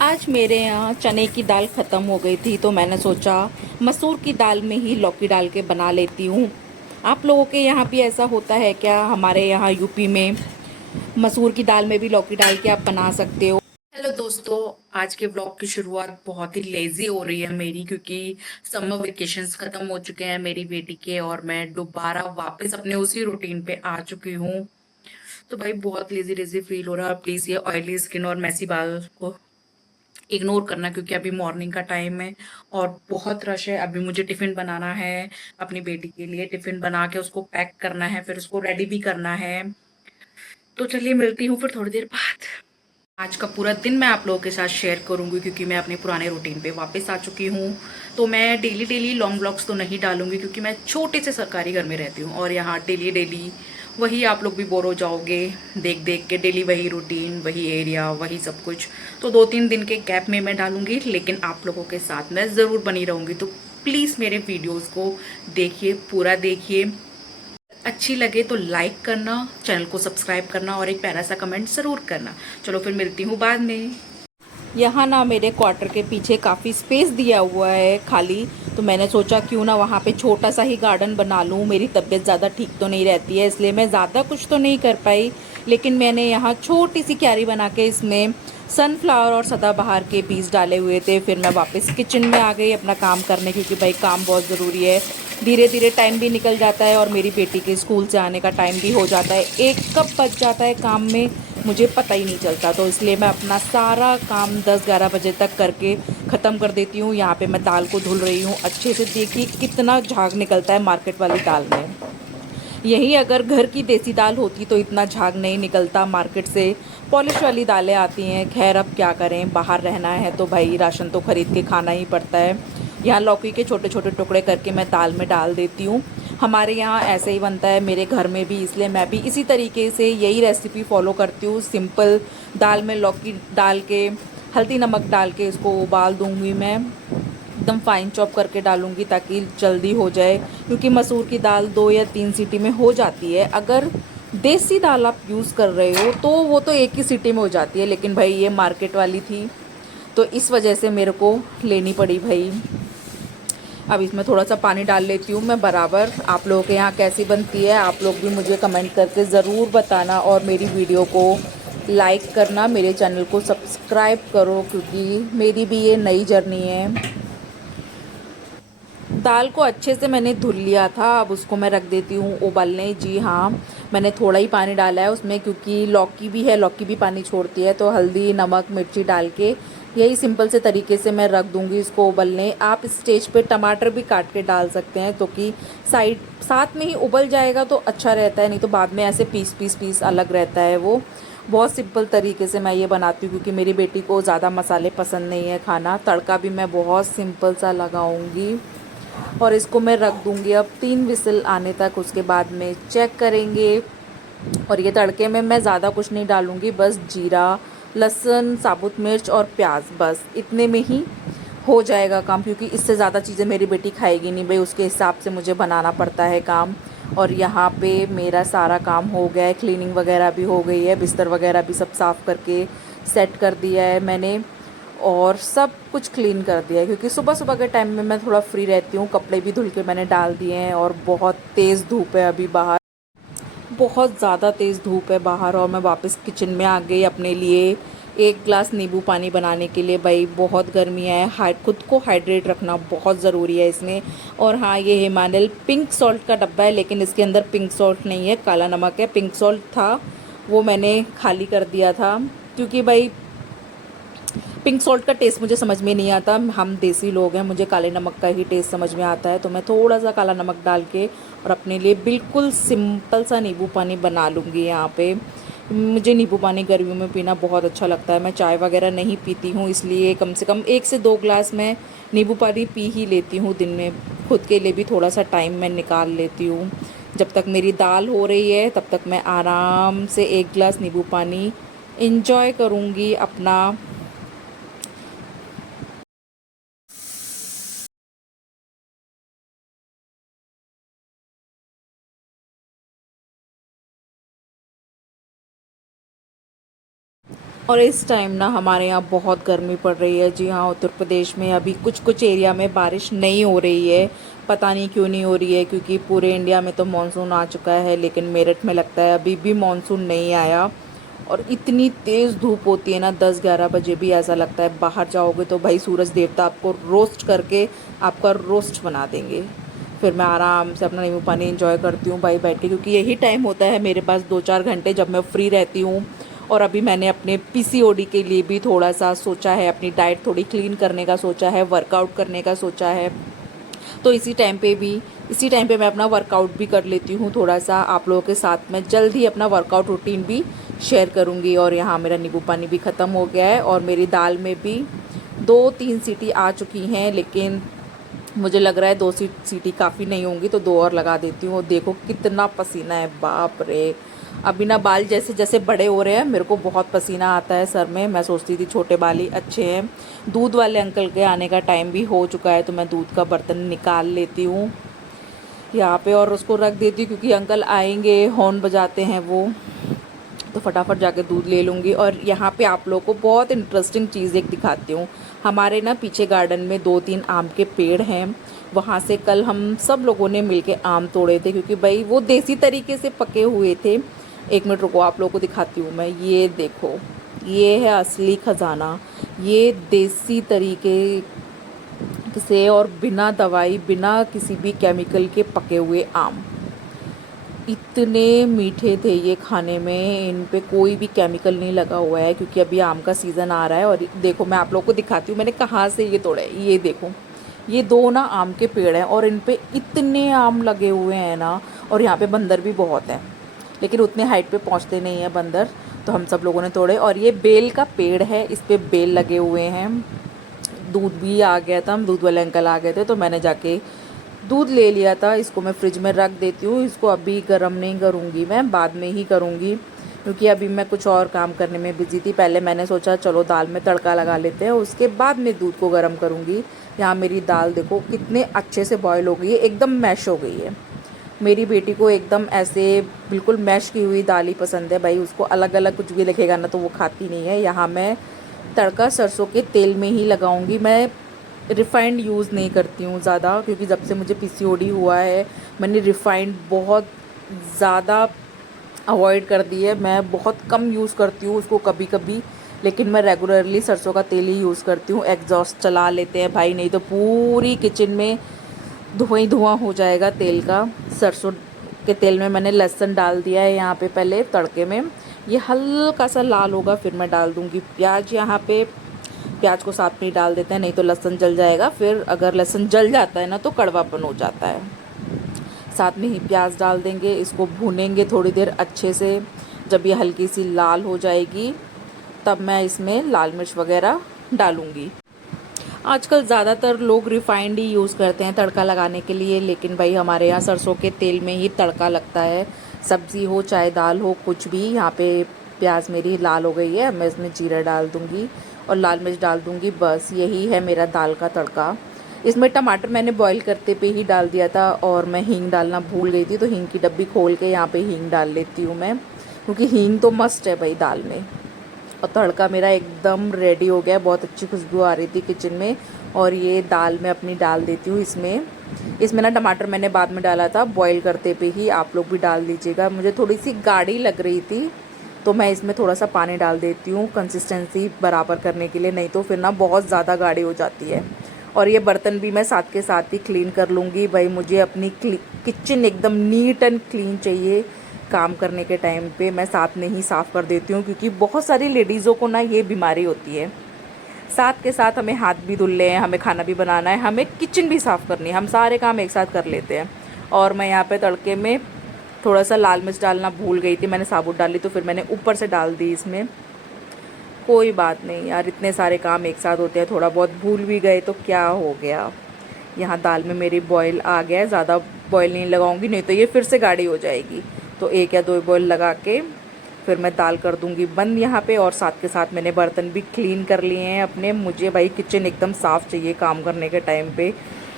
आज मेरे यहाँ चने की दाल ख़त्म हो गई थी तो मैंने सोचा मसूर की दाल में ही लौकी डाल के बना लेती हूँ। आप लोगों के यहाँ भी ऐसा होता है क्या? हमारे यहाँ यूपी में मसूर की दाल में भी लौकी डाल के आप बना सकते हो। हेलो दोस्तों, आज के व्लॉग की शुरुआत बहुत ही लेजी हो रही है मेरी, क्योंकि समर वेकेशंस ख़त्म हो चुके हैं मेरी बेटी के और मैं दोबारा वापस अपने उसी रूटीन पे आ चुकी हूँ। तो भाई बहुत लेजी लेजी फील हो रहा है। प्लीज़ ये ऑयली स्किन और मैसी बाल को इग्नोर करना, क्योंकि अभी मॉर्निंग का टाइम है और बहुत रश है। अभी मुझे टिफ़िन बनाना है अपनी बेटी के लिए, टिफ़िन बना के उसको पैक करना है, फिर उसको रेडी भी करना है। तो चलिए मिलती हूँ फिर थोड़ी देर बाद। आज का पूरा दिन मैं आप लोगों के साथ शेयर करूँगी, क्योंकि मैं अपने पुराने रूटीन पे वापस आ चुकी हूँ। तो मैं डेली डेली लॉन्ग ब्लॉग्स तो नहीं डालूंगी, क्योंकि मैं छोटे से सरकारी घर में रहती हूँ और यहाँ डेली डेली वही आप लोग भी बोर हो जाओगे देख देख के। डेली वही रूटीन, वही एरिया, वही सब कुछ। तो 2-3 दिन के गैप में मैं डालूंगी, लेकिन आप लोगों के साथ मैं ज़रूर बनी रहूँगी। तो प्लीज़ मेरे वीडियोज़ को देखिए, पूरा देखिए। अच्छी लगे तो लाइक करना, चैनल को सब्सक्राइब करना और एक प्यारा सा कमेंट ज़रूर करना। चलो फिर मिलती हूँ बाद में। यहाँ ना मेरे क्वार्टर के पीछे काफ़ी स्पेस दिया हुआ है खाली, तो मैंने सोचा क्यों ना वहाँ पे छोटा सा ही गार्डन बना लूँ। मेरी तबीयत ज़्यादा ठीक तो नहीं रहती है, इसलिए मैं ज़्यादा कुछ तो नहीं कर पाई, लेकिन मैंने यहाँ छोटी सी क्यारी बना के इसमें सनफ्लावर और सदाबहार के बीज डाले हुए थे। फिर मैं वापस किचन में आ गई अपना काम करने, क्योंकि भाई काम बहुत ज़रूरी है। धीरे धीरे टाइम भी निकल जाता है और मेरी बेटी के स्कूल से आने का टाइम भी हो जाता है। एक कब बज जाता है काम में मुझे पता ही नहीं चलता, तो इसलिए मैं अपना सारा काम 10-11 बजे तक करके ख़त्म कर देती हूँ। यहाँ पे मैं दाल को धुल रही हूँ अच्छे से। देखिए कितना झाग निकलता है मार्केट वाली दाल में। यही अगर घर की देसी दाल होती तो इतना झाग नहीं निकलता। मार्केट से पॉलिश वाली दालें आती हैं। खैर अब क्या करें, बाहर रहना है तो भाई राशन तो ख़रीद के खाना ही पड़ता है। यहाँ लौकी के छोटे छोटे टुकड़े करके मैं दाल में डाल देती हूँ। हमारे यहाँ ऐसे ही बनता है मेरे घर में भी, इसलिए मैं भी इसी तरीके से यही रेसिपी फॉलो करती हूँ। सिंपल दाल में लौकी डाल के हल्दी नमक डाल के इसको उबाल दूँगी मैं। एकदम फाइन चॉप करके डालूंगी ताकि जल्दी हो जाए, क्योंकि मसूर की दाल 2 या 3 सीटी में हो जाती है। अगर देसी दाल आप यूज़ कर रहे हो तो वो तो एक ही सीटी में हो जाती है, लेकिन भाई ये मार्केट वाली थी तो इस वजह से मेरे को लेनी पड़ी भाई। अब इसमें थोड़ा सा पानी डाल लेती हूँ मैं बराबर। आप लोगों के यहाँ कैसी बनती है आप लोग भी मुझे कमेंट करके ज़रूर बताना, और मेरी वीडियो को लाइक करना, मेरे चैनल को सब्सक्राइब करो, क्योंकि मेरी भी ये नई जर्नी है। दाल को अच्छे से मैंने धुल लिया था, अब उसको मैं रख देती हूँ उबलने। जी हाँ, मैंने थोड़ा ही पानी डाला है उसमें, क्योंकि लौकी भी है, लौकी भी पानी छोड़ती है। तो हल्दी नमक मिर्ची डाल के यही सिंपल से तरीके से मैं रख दूँगी इसको उबलने। आप इस स्टेज पे टमाटर भी काट के डाल सकते हैं, तो कि साइड साथ में ही उबल जाएगा तो अच्छा रहता है, नहीं तो बाद में ऐसे पीस पीस पीस अलग रहता है वो। बहुत सिंपल तरीके से मैं ये बनाती हूँ, क्योंकि मेरी बेटी को ज़्यादा मसाले पसंद नहीं है खाना। तड़का भी मैं बहुत सिंपल सा लगाऊंगी और इसको मैं रख दूंगी अब 3 विसल आने तक। उसके बाद में चेक करेंगे। और ये तड़के में मैं ज़्यादा कुछ नहीं डालूंगी, बस जीरा, लहसुन, साबुत मिर्च और प्याज, बस इतने में ही हो जाएगा काम, क्योंकि इससे ज़्यादा चीज़ें मेरी बेटी खाएगी नहीं भाई, उसके हिसाब से मुझे बनाना पड़ता है काम। और यहाँ पे मेरा सारा काम हो गया है, क्लीनिंग वगैरह भी हो गई है, बिस्तर वगैरह भी सब साफ़ करके सेट कर दिया है मैंने, और सब कुछ क्लीन कर दिया है, क्योंकि सुबह सुबह के टाइम में मैं थोड़ा फ्री रहती हूँ। कपड़े भी धुल के मैंने डाल दिए हैं और बहुत तेज़ धूप है अभी बाहर, बहुत ज़्यादा तेज़ धूप है बाहर। और मैं वापस किचन में आ गई अपने लिए 1 ग्लास नींबू पानी बनाने के लिए। भाई बहुत गर्मी है, खुद को हाइड्रेट रखना बहुत ज़रूरी है इसमें। और हाँ, ये हिमालय पिंक सॉल्ट का डब्बा है, लेकिन इसके अंदर पिंक सॉल्ट नहीं है, काला नमक है। पिंक सॉल्ट था वो मैंने खाली कर दिया था, क्योंकि भाई पिंक सॉल्ट का टेस्ट मुझे समझ में नहीं आता। हम देसी लोग हैं, मुझे काले नमक का ही टेस्ट समझ में आता है, तो मैं थोड़ा सा काला नमक डाल के और अपने लिए बिल्कुल सिंपल सा नींबू पानी बना लूँगी यहाँ पे। मुझे नींबू पानी गर्मियों में पीना बहुत अच्छा लगता है। मैं चाय वगैरह नहीं पीती हूँ, इसलिए कम से कम 1 से 2 ग्लास मैं नींबू पानी पी ही लेती हूँ दिन में। खुद के लिए भी थोड़ा सा टाइम मैं निकाल लेती हूँ। जब तक मेरी दाल हो रही है तब तक मैं आराम से 1 ग्लास नींबू पानी इंजॉय करूँगी अपना। और इस टाइम ना हमारे यहाँ बहुत गर्मी पड़ रही है। जी हाँ, उत्तर प्रदेश में अभी कुछ कुछ एरिया में बारिश नहीं हो रही है। पता नहीं क्यों नहीं हो रही है, क्योंकि पूरे इंडिया में तो मानसून आ चुका है, लेकिन मेरठ में लगता है अभी भी मानसून नहीं आया। और इतनी तेज़ धूप होती है ना, 10-11 बजे भी ऐसा लगता है बाहर जाओगे तो भाई सूरज देवता आपको रोस्ट करके आपका रोस्ट बना देंगे। फिर मैं आराम से अपना नींबू पानी एंजॉय करती हूँ भाई बैठ के, क्योंकि यही टाइम होता है मेरे पास 2-4 घंटे जब मैं फ्री रहती हूँ। और अभी मैंने अपने पीसीओडी के लिए भी थोड़ा सा सोचा है, अपनी डाइट थोड़ी क्लीन करने का सोचा है, वर्कआउट करने का सोचा है। तो इसी टाइम पे मैं अपना वर्कआउट भी कर लेती हूँ थोड़ा सा। आप लोगों के साथ मैं जल्द ही अपना वर्कआउट रूटीन भी शेयर करूँगी। और यहाँ मेरा नींबू पानी भी ख़त्म हो गया है और मेरी दाल में भी 2-3 सीटी आ चुकी हैं, लेकिन मुझे लग रहा है 2 सीटी काफ़ी नहीं होंगी, तो 2 और लगा देती हूँ। और देखो कितना पसीना है, बाप रे। अभी ना बाल जैसे जैसे बड़े हो रहे हैं मेरे को बहुत पसीना आता है सर में। मैं सोचती थी छोटे बाल ही अच्छे हैं। दूध वाले अंकल के आने का टाइम भी हो चुका है, तो मैं दूध का बर्तन निकाल लेती हूँ यहाँ पे और उसको रख देती हूँ, क्योंकि अंकल आएंगे, हॉर्न बजाते हैं वो, तो फटाफट जाके दूध ले लूँगी। और यहाँ पे आप लोगों को बहुत इंटरेस्टिंग चीज़ एक दिखाती हूँ। हमारे ना पीछे गार्डन में 2-3 आम के पेड़ हैं। वहाँ से कल हम सब लोगों ने मिलके आम तोड़े थे, क्योंकि भाई वो देसी तरीके से पके हुए थे। 1 मिनट रुको, आप लोगों को दिखाती हूँ मैं। ये देखो, ये है असली खजाना। ये देसी तरीके से और बिना दवाई, बिना किसी भी केमिकल के पके हुए आम। इतने मीठे थे ये खाने में, इन पे कोई भी केमिकल नहीं लगा हुआ है, क्योंकि अभी आम का सीज़न आ रहा है। और देखो मैं आप लोगों को दिखाती हूँ मैंने कहाँ से ये तोड़े। ये देखो, ये 2 ना आम के पेड़ हैं और इन पे इतने आम लगे हुए हैं ना। और यहाँ पे बंदर भी बहुत हैं, लेकिन उतने हाइट पे पहुँचते नहीं हैं बंदर। तो हम सब लोगों ने तोड़े। और ये बेल का पेड़ है, इस पे बेल लगे हुए हैं। दूध भी आ गया था, हम दूध वाले अंकल आ गए थे, तो मैंने जाके दूध ले लिया था। इसको मैं फ्रिज में रख देती हूँ। इसको अभी गर्म नहीं करूँगी, मैं बाद में ही करूँगी, क्योंकि अभी मैं कुछ और काम करने में बिजी थी। पहले मैंने सोचा चलो दाल में तड़का लगा लेते हैं, उसके बाद में दूध को गर्म करूँगी। यहाँ मेरी दाल देखो कितने अच्छे से बॉयल हो गई है, एकदम मैश हो गई है। मेरी बेटी को एकदम ऐसे बिल्कुल मैश की हुई दाल ही पसंद है भाई, उसको अलग अलग कुछ भी लिखेगा ना तो वो खाती नहीं है। यहाँ मैं तड़का सरसों के तेल में ही लगाऊंगी। मैं रिफ़ाइंड यूज़ नहीं करती हूँ ज़्यादा, क्योंकि जब से मुझे पीसीओडी हुआ है मैंने रिफ़ाइंड बहुत ज़्यादा अवॉइड कर दी है। मैं बहुत कम यूज़ करती हूँ उसको कभी कभी, लेकिन मैं रेगुलरली सरसों का तेल ही यूज़ करती हूँ। एग्जॉस्ट चला लेते हैं भाई, नहीं तो पूरी किचन में धुआं ही धुआं हो जाएगा तेल का। सरसों के तेल में मैंने लहसुन डाल दिया है यहाँ पे पहले तड़के में। ये हल्का सा लाल होगा फिर मैं डाल दूँगी प्याज। यहाँ पे प्याज को साथ में ही डाल देते हैं, नहीं तो लहसुन जल जाएगा। फिर अगर लहसुन जल जाता है ना तो कड़वापन हो जाता है। साथ में ही प्याज डाल देंगे, इसको भूनेंगे थोड़ी देर अच्छे से। जब ये हल्की सी लाल हो जाएगी तब मैं इसमें लाल मिर्च वगैरह डालूँगी। आजकल ज़्यादातर लोग रिफ़ाइंड ही यूज़ करते हैं तड़का लगाने के लिए, लेकिन भाई हमारे यहाँ सरसों के तेल में ही तड़का लगता है। सब्ज़ी हो चाहे दाल हो कुछ भी। यहाँ पे प्याज मेरी लाल हो गई है, मैं इसमें जीरा डाल दूँगी और लाल मिर्च डाल दूँगी। बस यही है मेरा दाल का तड़का। इसमें टमाटर मैंने बॉईल करते पे ही डाल दिया था और मैं हींग डालना भूल गई थी, तो हींग की डब्बी खोल के यहाँ पे हींग डाल लेती हूँ मैं, क्योंकि हींग तो मस्ट है भाई दाल में। और तड़का मेरा एकदम रेडी हो गया, बहुत अच्छी खुशबू आ रही थी किचन में। और ये दाल मैं अपनी डाल देती हूँ इसमें ना टमाटर मैंने बाद में डाला था बॉईल करते पे ही, आप लोग भी डाल दीजिएगा। मुझे थोड़ी सी गाढ़ी लग रही थी तो मैं इसमें थोड़ा सा पानी डाल देती हूँ कंसिस्टेंसी बराबर करने के लिए, नहीं तो फिर ना बहुत ज़्यादा गाढ़ी हो जाती है। और ये बर्तन भी मैं साथ के साथ ही क्लीन कर लूँगी भाई। मुझे अपनी किचन एकदम नीट एंड क्लीन चाहिए। काम करने के टाइम पे मैं साथ में ही साफ़ कर देती हूँ, क्योंकि बहुत सारी लेडीज़ों को ना ये बीमारी होती है। साथ के साथ हमें हाथ भी धुलने हैं, हमें खाना भी बनाना है, हमें किचन भी साफ़ करनी है, हम सारे काम एक साथ कर लेते हैं। और मैं यहाँ पे तड़के में थोड़ा सा लाल मिर्च डालना भूल गई थी, मैंने साबुत डाली तो फिर मैंने ऊपर से डाल दी इसमें। कोई बात नहीं यार, इतने सारे काम एक साथ होते हैं, थोड़ा बहुत भूल भी गए तो क्या हो गया। यहाँ दाल में मेरी बॉयल आ गया है, ज़्यादा बॉयल नहीं लगाऊंगी नहीं तो ये फिर से गाढ़ी हो जाएगी। तो 1 या 2 बॉयल लगा के फिर मैं दाल कर दूंगी बंद यहाँ पे। और साथ के साथ मैंने बर्तन भी क्लीन कर लिए हैं अपने। मुझे भाई किचन एकदम साफ़ चाहिए काम करने के टाइम पे,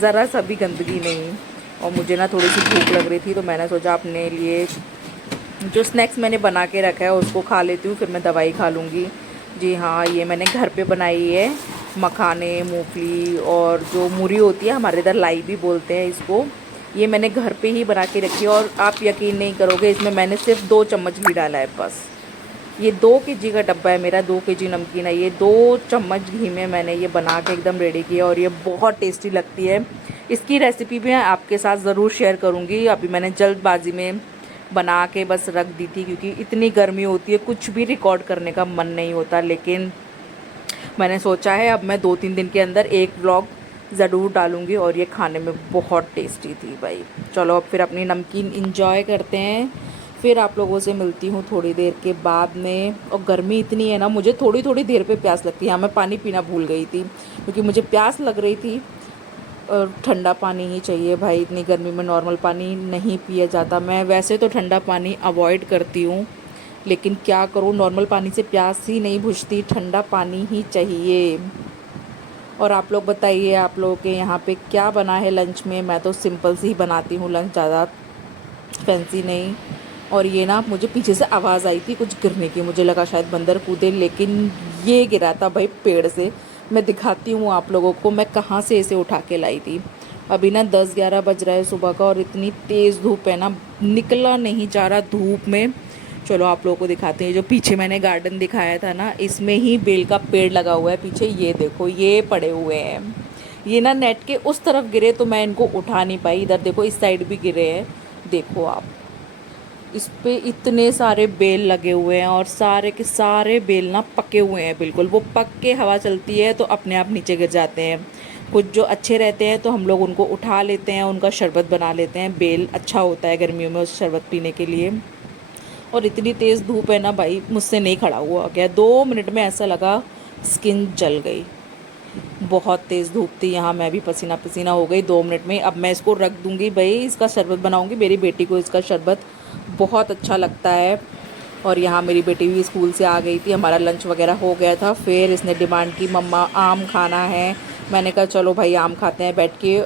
ज़रा सा भी गंदगी नहीं। और मुझे ना थोड़ी सी भूख लग रही थी तो मैंने सोचा अपने लिए जो स्नैक्स मैंने बना के रखा है उसको खा लेती हूँ, फिर मैं दवाई खा लूँगी। जी हाँ, ये मैंने घर पे बनाई है। मखाने, मूंगफली और जो मूरी होती है, हमारे इधर लाई भी बोलते हैं इसको, ये मैंने घर पे ही बना के रखी है। और आप यकीन नहीं करोगे, इसमें मैंने सिर्फ 2 चम्मच घी डाला है बस। ये 2 केजी का डब्बा है मेरा, 2 केजी नमकीन है ये। 2 चम्मच घी में मैंने ये बना के एकदम रेडी किया और ये बहुत टेस्टी लगती है। इसकी रेसिपी भी मैं आपके साथ ज़रूर शेयर करूँगी। अभी मैंने जल्दबाजी में बना के बस रख दी थी, क्योंकि इतनी गर्मी होती है, कुछ भी रिकॉर्ड करने का मन नहीं होता। लेकिन मैंने सोचा है अब मैं 2-3 दिन के अंदर एक व्लॉग ज़रूर डालूँगी। और ये खाने में बहुत टेस्टी थी भाई। चलो अब फिर अपनी नमकीन इंजॉय करते हैं, फिर आप लोगों से मिलती हूँ थोड़ी देर के बाद में। और गर्मी इतनी है ना, मुझे थोड़ी थोड़ी देर पे प्यास लगती है। हाँ, मैं पानी पीना भूल गई थी, क्योंकि मुझे प्यास लग रही थी। और ठंडा पानी ही चाहिए भाई, इतनी गर्मी में नॉर्मल पानी नहीं पिया जाता। मैं वैसे तो ठंडा पानी अवॉइड करती हूँ, लेकिन क्या करूँ, नॉर्मल पानी से प्यास ही नहीं बुझती, ठंडा पानी ही चाहिए। और आप लोग बताइए, आप लोगों के यहाँ पे क्या बना है लंच में? मैं तो सिंपल सी ही बनाती हूँ लंच, ज़्यादा फैंसी नहीं। और ये ना, मुझे पीछे से आवाज़ आई थी कुछ गिरने की, मुझे लगा शायद बंदर कूदे, लेकिन ये गिरा था भाई पेड़ से। मैं दिखाती हूँ आप लोगों को मैं कहाँ से इसे उठा के लाई थी। अभी ना 10-11 बज रहा है सुबह का, और इतनी तेज़ धूप है ना, निकला नहीं जा रहा धूप में। चलो आप लोगों को दिखाते हैं। जो पीछे मैंने गार्डन दिखाया था ना, इसमें ही बेल का पेड़ लगा हुआ है पीछे। ये देखो, ये पड़े हुए हैं। ये ना नेट के उस तरफ गिरे तो मैं इनको उठा नहीं पाई। इधर देखो, इस साइड भी गिरे हैं, देखो आप। इस पे इतने सारे बेल लगे हुए हैं, और सारे के सारे बेल ना पके हुए हैं बिल्कुल। वो पक के हवा चलती है तो अपने आप नीचे गिर जाते हैं। कुछ जो अच्छे रहते हैं तो हम लोग उनको उठा लेते हैं, उनका शरबत बना लेते हैं। बेल अच्छा होता है गर्मियों में उस शरबत पीने के लिए। और इतनी तेज़ धूप है ना भाई, मुझसे नहीं खड़ा हुआ गया। 2 मिनट में ऐसा लगा स्किन जल गई। बहुत तेज़ धूप थी यहाँ, मैं भी पसीना पसीना हो गई 2 मिनट में। अब मैं इसको रख दूँगी भाई, इसका शरबत बनाऊँगी। मेरी बेटी को इसका शरबत बहुत अच्छा लगता है। और यहाँ मेरी बेटी भी स्कूल से आ गई थी, हमारा लंच वगैरह हो गया था। फिर इसने डिमांड की, मम्मा आम खाना है। मैंने कहा चलो भाई आम खाते हैं बैठ के।